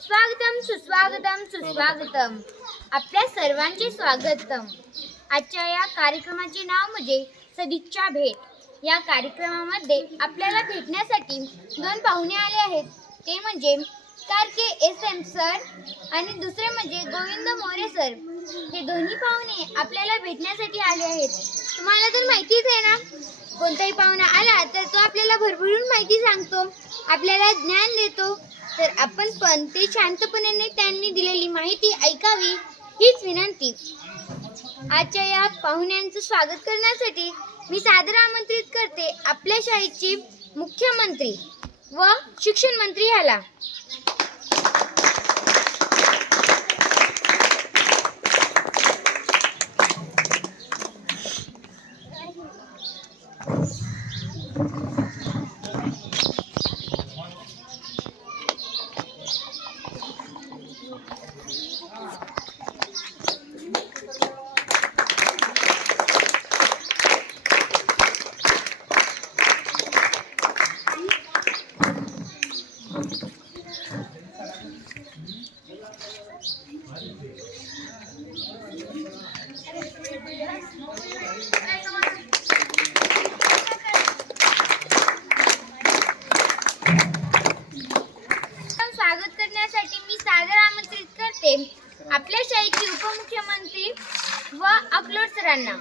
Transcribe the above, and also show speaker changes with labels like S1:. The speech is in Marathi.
S1: स्वागतम सुस्वागतम सुस्वागतम. आपल्या सर्वांचे स्वागतम. आजच्या या कार्यक्रमाचे नाव म्हणजे सदिच्छा भेट. या कार्यक्रमामध्ये आपल्याला भेटण्यासाठी दोन पाहुणे आले आहेत. ते म्हणजे कारके एस एम सर आणि दुसरे म्हणजे गोविंद मोरे सर. हे दोन्ही पाहुणे आपल्याला भेटण्यासाठी आले आहेत. तुम्हाला तर माहितीच आहे ना? कोणताही पाहुणा आला तर तो आपल्याला भरभरून माहिती सांगतो. आपल्याला ज्ञान देतो. तर आपण पण ते शांतपणे त्यांनी दिलेली माहिती ऐकावी हीच विनंती. आजच्या या पाहुण्यांचं स्वागत करण्यासाठी मी सादर आमंत्रित करते आपल्या शाळेची मुख्यमंत्री व शिक्षण मंत्री ह्याला. Thank you. आपल्या शाळेचे उपमुख्यमंत्री व अकलोड सरांना.